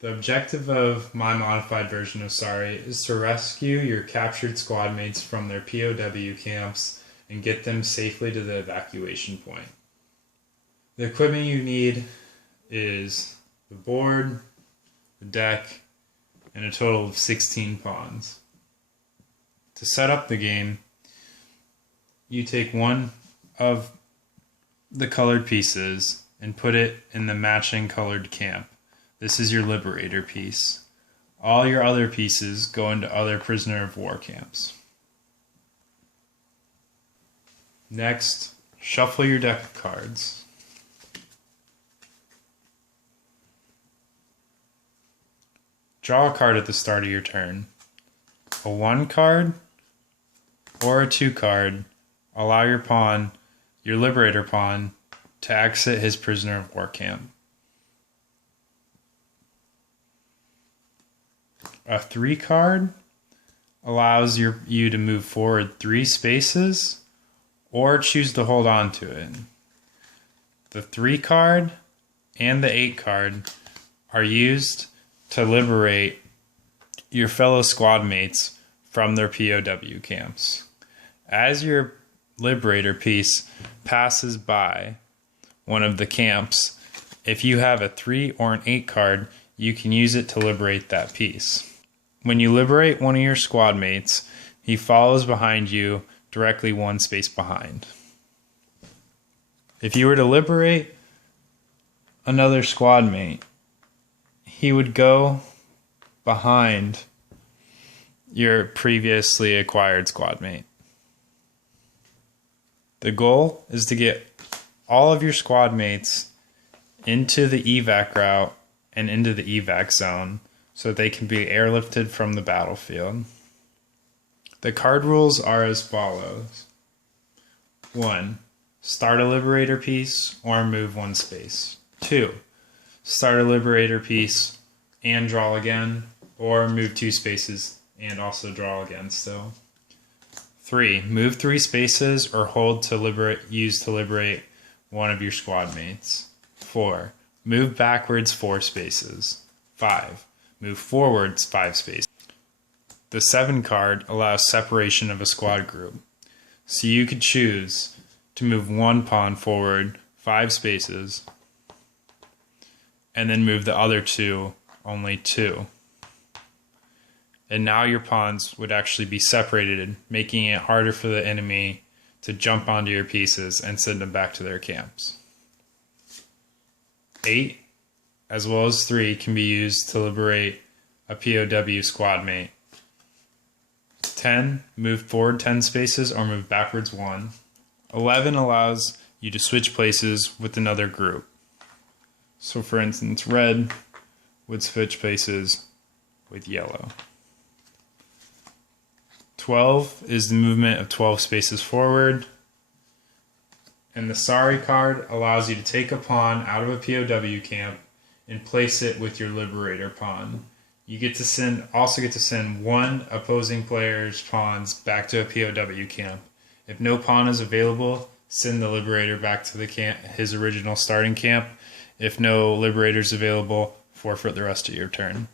The objective of my modified version of Sorry is to rescue your captured squad mates from their POW camps and get them safely to the evacuation point. The equipment you need is the board, the deck, and a total of 16 pawns. To set up the game, you take one of the colored pieces and put it in the matching colored camp. This is your Liberator piece. All your other pieces go into other prisoner of war camps. Next, shuffle your deck of cards. Draw a card at the start of your turn. A 1 card or a 2 card. Allow your pawn, your Liberator pawn, to exit his prisoner of war camp. A 3 card allows you to move forward 3 spaces or choose to hold on to it. The 3 card and the 8 card are used to liberate your fellow squad mates from their POW camps. As your Liberator piece passes by one of the camps, if you have a 3 or an 8 card, you can use it to liberate that piece. When you liberate one of your squad mates, he follows behind you directly 1 space behind. If you were to liberate another squad mate, he would go behind your previously acquired squad mate. The goal is to get all of your squad mates into the evac route and into the evac zone so they can be airlifted from the battlefield. The card rules are as follows. 1. Start a Liberator piece or move 1 space. 2. Start a Liberator piece and draw again, or move 2 spaces and also draw again still. 3. Move 3 spaces or hold to use to liberate one of your squad mates. 4. Move backwards 4 spaces. 5. Move forwards 5 spaces. The 7 card allows separation of a squad group. So you could choose to move 1 pawn forward 5 spaces and then move the other 2 only 2. And now your pawns would actually be separated, making it harder for the enemy to jump onto your pieces and send them back to their camps. 8, as well as 3, can be used to liberate a POW squad mate. 10, move forward 10 spaces or move backwards 1. 11 allows you to switch places with another group. So for instance, red would switch places with yellow. 12 is the movement of 12 spaces forward. And the Sorry card allows you to take a pawn out of a POW camp and place it with your Liberator pawn. You also get to send 1 opposing player's pawns back to a POW camp. If no pawn is available, send the Liberator back to the camp, his original starting camp. If no Liberators available, forfeit the rest of your turn.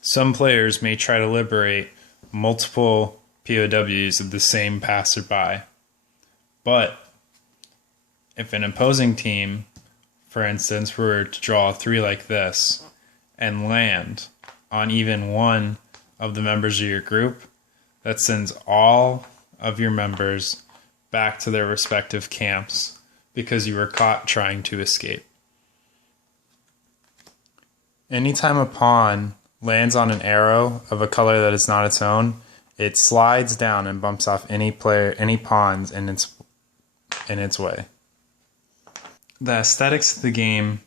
Some players may try to liberate multiple POWs of the same passerby. But if an opposing team, for instance, were to draw a 3 like this and land on even one of the members of your group, that sends all of your members back to their respective camps because you were caught trying to escape. Anytime a pawn lands on an arrow of a color that is not its own, it slides down and bumps off any pawns in its way. The aesthetics of the game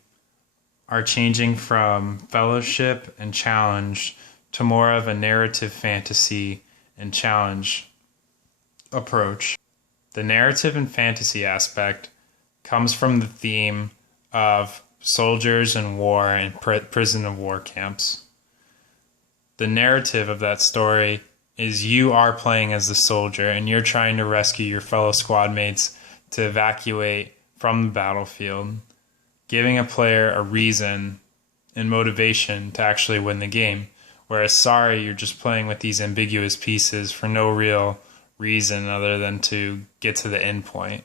are changing from fellowship and challenge to more of a narrative fantasy and challenge approach. The narrative and fantasy aspect comes from the theme of soldiers and war and prison of war camps. The narrative of that story is you are playing as the soldier and you're trying to rescue your fellow squad mates to evacuate from the battlefield, giving a player a reason and motivation to actually win the game. Whereas Sorry, you're just playing with these ambiguous pieces for no real reason other than to get to the end point.